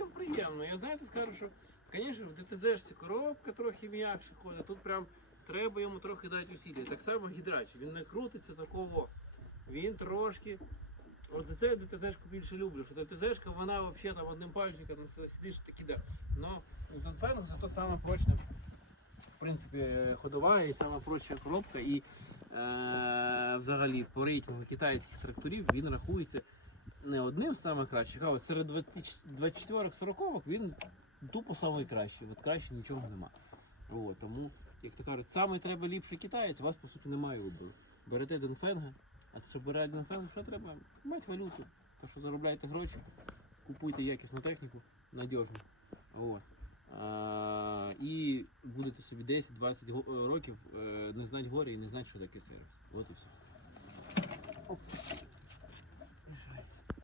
чим приємно. Я знаєте, скажу, що, звісно, в ДТЗ коробка трохи м'якше ходить, тут прям треба йому трохи дати усилля. Так само гідрач, він не крутиться такого. Він трошки. От за це я ДТЗ-шку більше люблю, що ДТЗ-шка, вона взагалі там одним пальчиком сидиш так іде. Ну, Донфенг зато саме прочне, в принципі, ходова і саме прочна коробка. І е, взагалі по рейтингу китайських тракторів він рахується не одним з самих кращих, а от серед 24-40 він тупо найкращий. От краще нічого нема. От, тому, як то кажуть, саме треба ліпший китаєць, у вас по суті немає вибору. Берете Донфенга, а щоб берете Донфенг, що треба? Мати валюту. То що заробляєте гроші, купуйте якісну техніку, надіжну. От. А, і будете собі 10-20 років е, не знати горя і не знати, що таке сервіс. От і все.